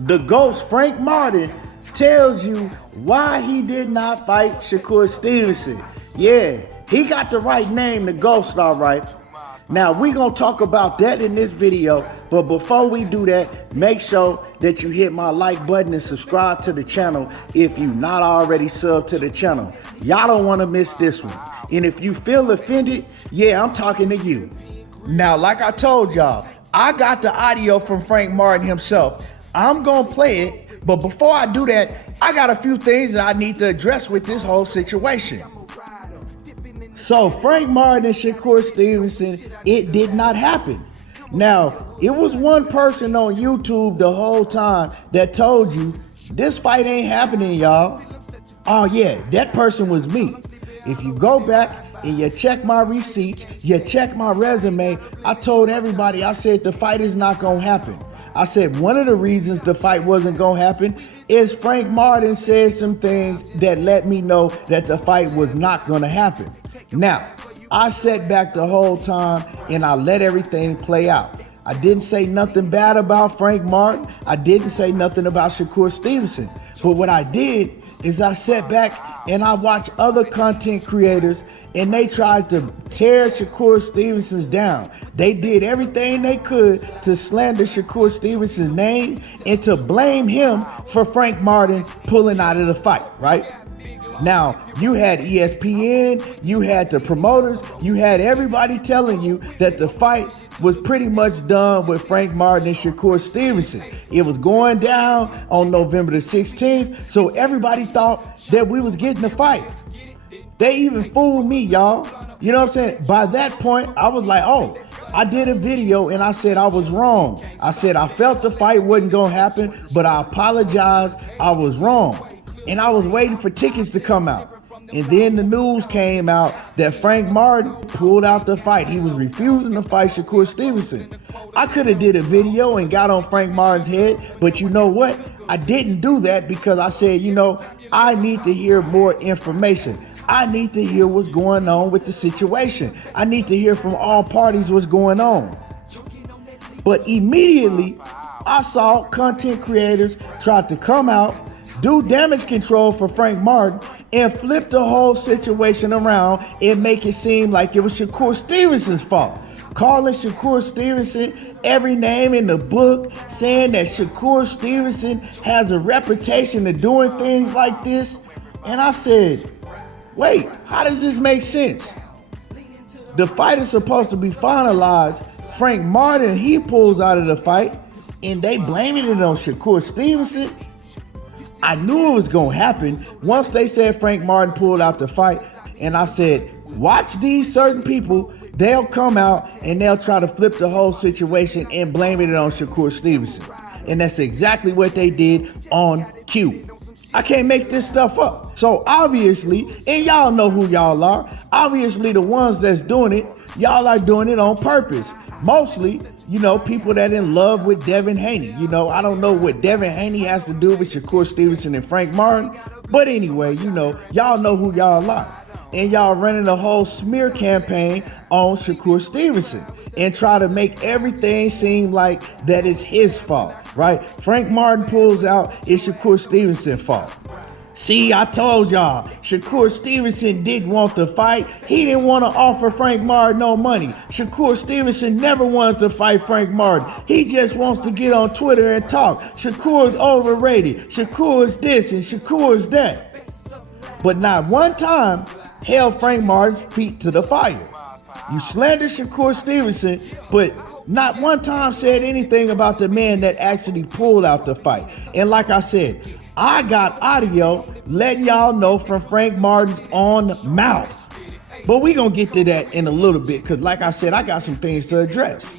the ghost Frank Martin tells you why he did not fight Shakur Stevenson. Yeah, he got the right name, the ghost, all right. Now, we're going to talk about that in this video, but before we do that, make sure that you hit my like button and subscribe to the channel if you're not already subbed to the channel. Y'all don't want to miss this one. And if you feel offended, yeah, I'm talking to you. Now, like I told y'all, I got the audio from Frank Martin himself. I'm going to play it, but before I do that, I got a few things that I need to address with this whole situation. So Frank Martin and Shakur Stevenson, it did not happen. Now, it was one person on YouTube the whole time that told you this fight ain't happening, y'all. Oh yeah, that person was me. If you go back and you check my receipts, you check my resume, I told everybody, I said the fight is not gonna happen. I said one of the reasons the fight wasn't gonna happen is Frank Martin said some things that let me know that the fight was not gonna happen. Now, I sat back the whole time and I let everything play out. I didn't say nothing bad about Frank Martin. I didn't say nothing about Shakur Stevenson. But what I did is I sat back and I watched other content creators and they tried to tear Shakur Stevenson's down. They did everything they could to slander Shakur Stevenson's name and to blame him for Frank Martin pulling out of the fight, right? Now, you had ESPN, you had the promoters, you had everybody telling you that the fight was pretty much done with Frank Martin and Shakur Stevenson. It was going down on November the 16th, so everybody thought that we was getting the fight. They even fooled me, y'all. You know what I'm saying? By that point, I was like, oh, I did a video and I said I was wrong. I said I felt the fight wasn't gonna happen, but I apologize, I was wrong. And I was waiting for tickets to come out. And then the news came out that Frank Martin pulled out the fight. He was refusing to fight Shakur Stevenson. I could have did a video and got on Frank Martin's head, but you know what? I didn't do that because I said, you know, I need to hear more information. I need to hear what's going on with the situation. I need to hear from all parties what's going on. But immediately, I saw content creators try to come out, do damage control for Frank Martin, and flip the whole situation around and make it seem like it was Shakur Stevenson's fault. Calling Shakur Stevenson every name in the book, saying that Shakur Stevenson has a reputation of doing things like this. And I said, wait, how does this make sense? The fight is supposed to be finalized. Frank Martin, he pulls out of the fight, and they blaming it on Shakur Stevenson. I knew it was gonna happen once they said Frank Martin pulled out the fight, and I said, watch these certain people, they'll come out and they'll try to flip the whole situation and blame it on Shakur Stevenson. And that's exactly what they did on cue. I can't make this stuff up. So obviously, and y'all know who y'all are, obviously the ones that's doing it, y'all are doing it on purpose. Mostly, you know, people that in love with Devin Haney. You know, I don't know what Devin Haney has to do with Shakur Stevenson and Frank Martin. But anyway, you know, y'all know who y'all are. And y'all running a whole smear campaign on Shakur Stevenson and try to make everything seem like that is his fault, right? Frank Martin pulls out, it's Shakur Stevenson's fault. See, I told y'all, Shakur Stevenson didn't want to fight. He didn't want to offer Frank Martin no money. Shakur Stevenson never wanted to fight Frank Martin. He just wants to get on Twitter and talk. Shakur's overrated. Shakur's this and Shakur's that. But not one time held Frank Martin's feet to the fire. You slandered Shakur Stevenson, but not one time said anything about the man that actually pulled out the fight. And like I said, I got audio letting y'all know from Frank Martin's own mouth. But we gonna get to that in a little bit, because like I said, I got some things to address.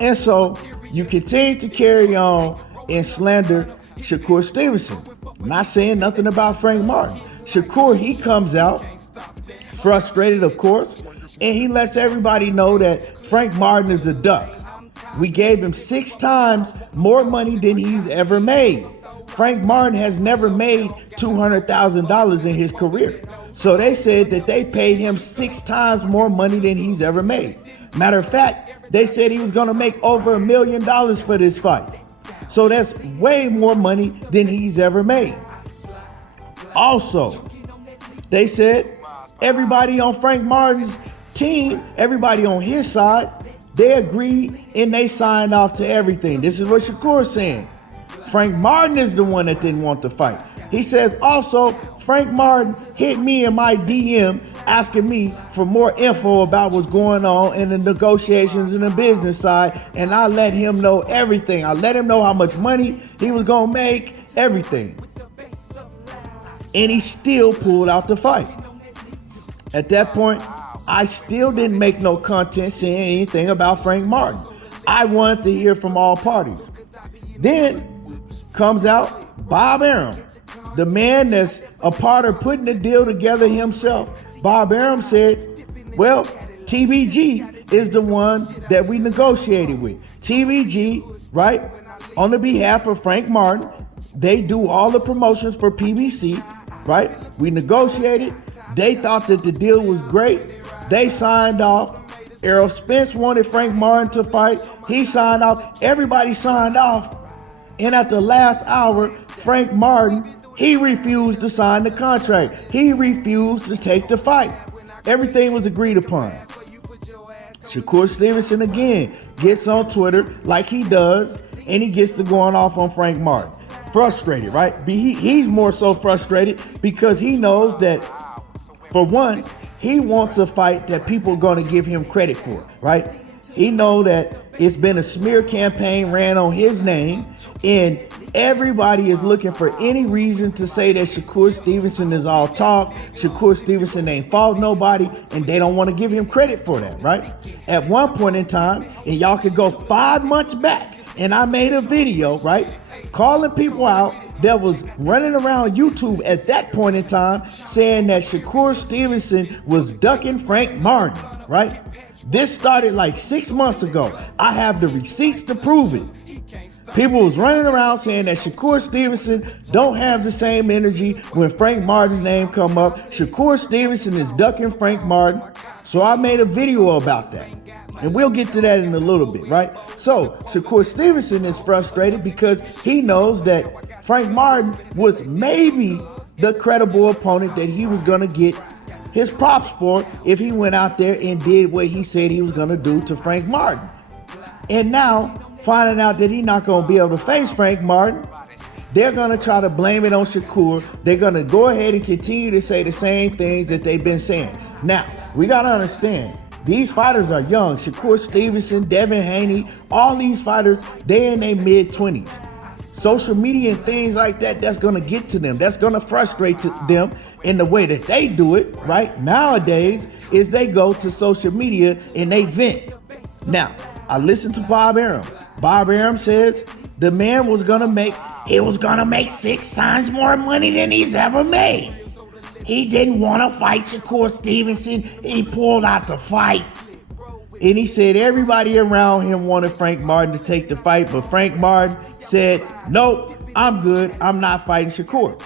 And so you continue to carry on and slander Shakur Stevenson. Not saying nothing about Frank Martin. Shakur, he comes out frustrated, of course, and he lets everybody know that Frank Martin is a duck. We gave him 6 times more money than he's ever made. Frank Martin has never made $200,000 in his career. So they said that they paid him 6 times more money than he's ever made. Matter of fact, they said he was gonna make over $1 million for this fight. So that's way more money than he's ever made. Also, they said everybody on Frank Martin's team, everybody on his side, they agreed and they signed off to everything. This is what Shakur's saying. Frank Martin is the one that didn't want to fight. He says also, Frank Martin hit me in my DM asking me for more info about what's going on in the negotiations and the business side, and I let him know everything. I let him know how much money he was going to make, everything. And he still pulled out the fight. At that point, I still didn't make no content saying anything about Frank Martin. I wanted to hear from all parties. Then comes out Bob Arum, the man that's a part of putting the deal together himself. Bob Arum said, well, TBG is the one that we negotiated with. TBG, right, on the behalf of Frank Martin, they do all the promotions for PBC, right? We negotiated. They thought that the deal was great. They signed off. Errol Spence wanted Frank Martin to fight. He signed off. Everybody signed off. And at the last hour, Frank Martin, he refused to sign the contract. He refused to take the fight. Everything was agreed upon. Shakur Stevenson again gets on Twitter like he does, and he gets to going off on Frank Martin. Frustrated, right? He's more so frustrated because he knows that, for one, he wants a fight that people are going to give him credit for, right? He know that it's been a smear campaign ran on his name, and everybody is looking for any reason to say that Shakur Stevenson is all talk. Shakur Stevenson ain't fought nobody, and they don't want to give him credit for that, right? At one point in time, and y'all could go 5 months back, and I made a video, right, calling people out that was running around YouTube at that point in time saying that Shakur Stevenson was ducking Frank Martin, right? This started like 6 months ago. I have the receipts to prove it. People was running around saying that Shakur Stevenson don't have the same energy when Frank Martin's name come up. Shakur Stevenson is ducking Frank Martin. So I made a video about that. And we'll get to that in a little bit, right? So Shakur Stevenson is frustrated because he knows that Frank Martin was maybe the credible opponent that he was going to get his props for if he went out there and did what he said he was going to do to Frank Martin. And now, finding out that he's not going to be able to face Frank Martin, they're going to try to blame it on Shakur. They're going to go ahead and continue to say the same things that they've been saying. Now, we got to understand, these fighters are young. Shakur Stevenson, Devin Haney, all these fighters, they're in their mid-20s. Social media and things like that, that's going to get to them. That's going to frustrate them in the way that they do it, right? Nowadays, is they go to social media and they vent. Now, I listened to Bob Arum. Bob Arum says the man was going to make 6 times more money than he's ever made. He didn't want to fight Shakur Stevenson. He pulled out the fight. And he said everybody around him wanted Frank Martin to take the fight, but Frank Martin said, nope, I'm good. I'm not fighting Shakur.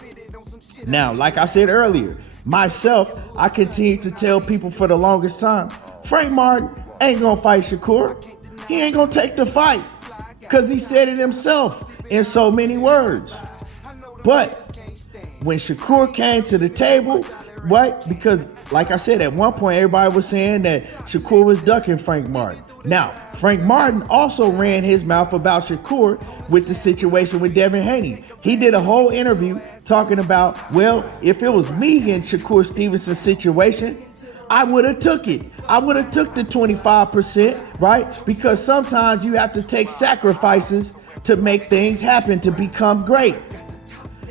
Now, like I said earlier, myself, I continue to tell people for the longest time, Frank Martin ain't going to fight Shakur. He ain't going to take the fight because he said it himself in so many words. But when Shakur came to the table, what? Because, like I said, at one point, everybody was saying that Shakur was ducking Frank Martin. Now, Frank Martin also ran his mouth about Shakur with the situation with Devin Haney. He did a whole interview talking about, well, if it was me in Shakur Stevenson's situation, I would have took it. I would have took the 25%, right? Because sometimes you have to take sacrifices to make things happen, to become great.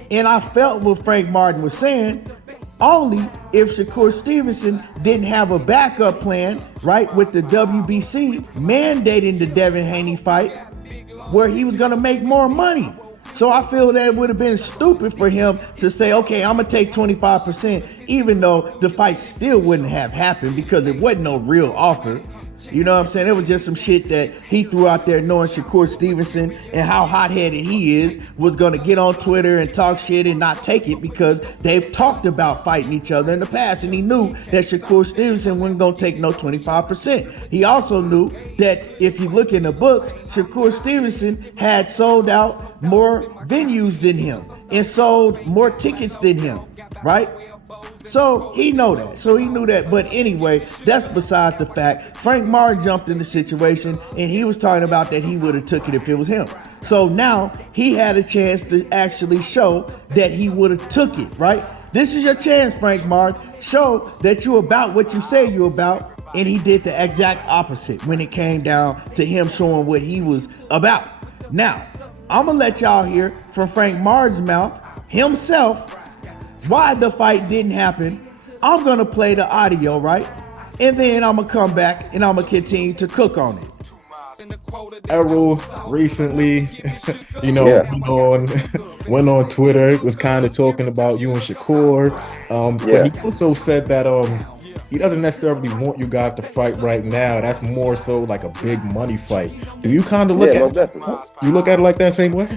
And I felt what Frank Martin was saying, only if Shakur Stevenson didn't have a backup plan, right, with the WBC mandating the Devin Haney fight where he was going to make more money. So I feel that it would have been stupid for him to say, okay, I'm going to take 25%, even though the fight still wouldn't have happened because it wasn't no real offer. You know what I'm saying? It was just some shit that he threw out there knowing Shakur Stevenson and how hot-headed he is was going to get on Twitter and talk shit and not take it because they've talked about fighting each other in the past, and he knew that Shakur Stevenson wasn't going to take no 25%. He also knew that if you look in the books, Shakur Stevenson had sold out more venues than him and sold more tickets than him, right? So he knew that. But anyway, that's besides the fact. Frank Martin jumped in the situation and he was talking about that he would have took it if it was him. So now he had a chance to actually show that he would have took it, right? This is your chance, Frank Martin. Show that you're about what you say you're about. And he did the exact opposite when it came down to him showing what he was about. Now, I'm going to let y'all hear from Frank Martin's mouth himself why the fight didn't happen. I'm going to play the audio, right? And then I'm going to come back and I'm going to continue to cook on it. Errol recently, went on Twitter, was kind of talking about you and Shakur. But he also said that he doesn't necessarily want you guys to fight right now. That's more so like a big money fight. Do you kind of look at it? You look at it like that same way?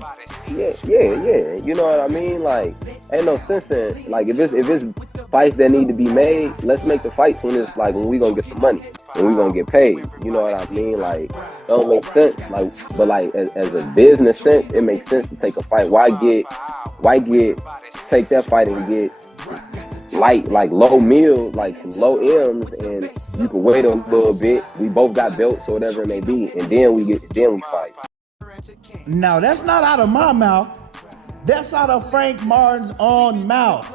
Yeah. You know what I mean? Like, ain't no sense in like if it's fights that need to be made, let's make the fights when it's like when we gonna get some money and we gonna get paid. You know what I mean? Like, don't make sense. Like, but like as a business sense, it makes sense to take a fight. Why take that fight and get like low meal, like some low M's, and you can wait a little bit. We both got belts or whatever it may be, and then we fight. Now that's not out of my mouth. That's out of Frank Martin's own mouth.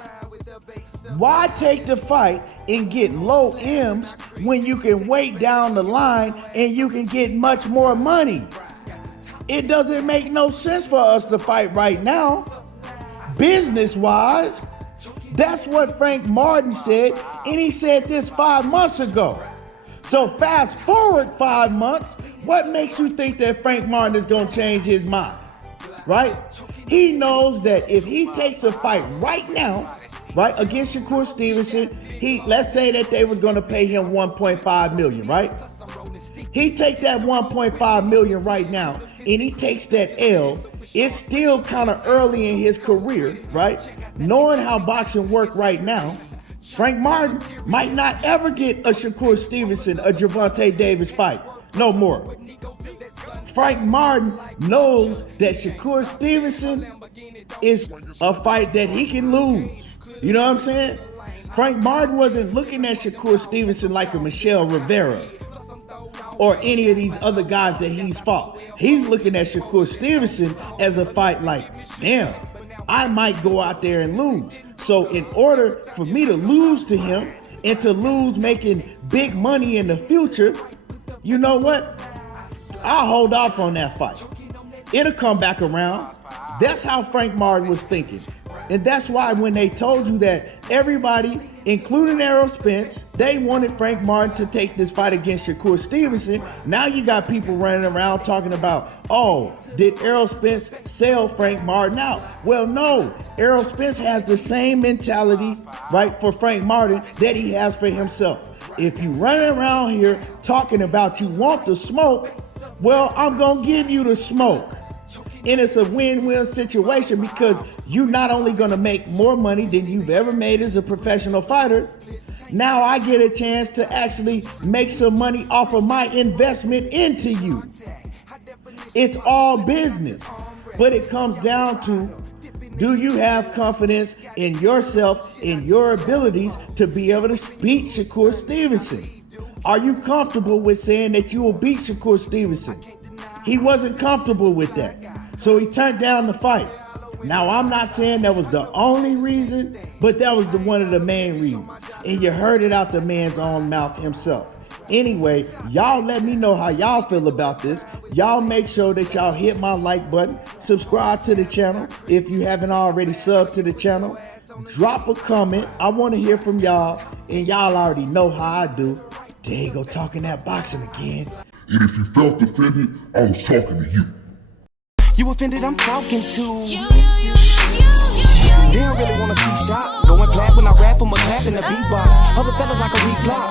Why take the fight and get low M's when you can wait down the line and you can get much more money? It doesn't make no sense for us to fight right now, business-wise. That's what Frank Martin said, and he said this 5 months ago. So fast forward 5 months, what makes you think that Frank Martin is going to change his mind, right? He knows that if he takes a fight right now, right, against Shakur Stevenson, let's say that they was going to pay him $1.5 million, right? He take that $1.5 million right now, and he takes that L. It's still kind of early in his career, right? Knowing how boxing work right now, Frank Martin might not ever get a Shakur Stevenson, a Gervonta Davis fight. No more. Frank Martin knows that Shakur Stevenson is a fight that he can lose. You know what I'm saying? Frank Martin wasn't looking at Shakur Stevenson like a Michelle Rivera or any of these other guys that he's fought. He's looking at Shakur Stevenson as a fight like, damn, I might go out there and lose. So in order for me to lose to him and to lose making big money in the future, you know what? I'll hold off on that fight. It'll come back around. That's how Frank Martin was thinking. And that's why when they told you that everybody, including Errol Spence, they wanted Frank Martin to take this fight against Shakur Stevenson. Now you got people running around talking about, oh, did Errol Spence sell Frank Martin out? Well, no. Errol Spence has the same mentality, right, for Frank Martin that he has for himself. If you running around here talking about you want the smoke, well, I'm going to give you the smoke. And it's a win-win situation because you're not only going to make more money than you've ever made as a professional fighter, now I get a chance to actually make some money off of my investment into you. It's all business, but it comes down to, do you have confidence in yourself, in your abilities to be able to beat Shakur Stevenson? Are you comfortable with saying that you will beat Shakur Stevenson? He wasn't comfortable with that. So he turned down the fight. Now, I'm not saying that was the only reason, but that was one of the main reasons. And you heard it out the man's own mouth himself. Anyway, y'all let me know how y'all feel about this. Y'all make sure that y'all hit my like button. Subscribe to the channel if you haven't already subbed to the channel. Drop a comment. I want to hear from y'all. And y'all already know how I do. There you go, talking that boxing again. And if you felt offended, I was talking to you. You offended, I'm talking to They don't really wanna see shot. Going plat when I rap, I'm a clap in the beatbox. Other fellas like a weak block.